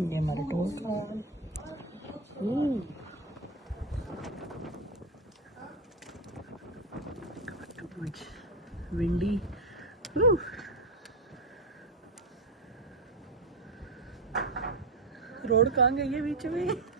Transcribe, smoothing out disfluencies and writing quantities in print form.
ये हमारे टोल का विंडी। रोड कहाँ गई है बीच में?